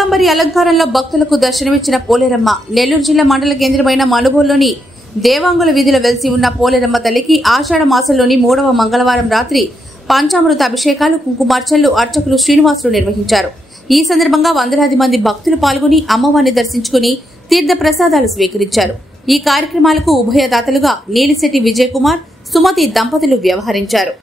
శాకంబరి అలంకారంలో భక్తులకు దర్శనమిచ్చిన పోలేరమ్మ. నెల్లూరు జిల్లా మండల కేంద్రమైన మనుబోలులోని దేవాంగుల వీధిలో వెలిసి ఉన్న పోలేరమ్మ తల్లికి ఆషాఢ మాసంలోని 3వ మంగళవారం రాత్రి పంచామృత అభిషేకాలు, కుంకుమార్చనలు అర్చకులు శ్రీనివాసులు నిర్వహించారు. ఈ సందర్భంగా వందలాది మంది భక్తులు పాల్గొని అమ్మవారిని దర్శించుకుని తీర్థ ప్రసాదాలు స్వీకరించారు. ఈ కార్యక్రమాలకు ఉభయదాతలుగా నీలిశెట్టి విజయ్ కుమార్, సుమతి దంపతులు వ్యవహరించారు.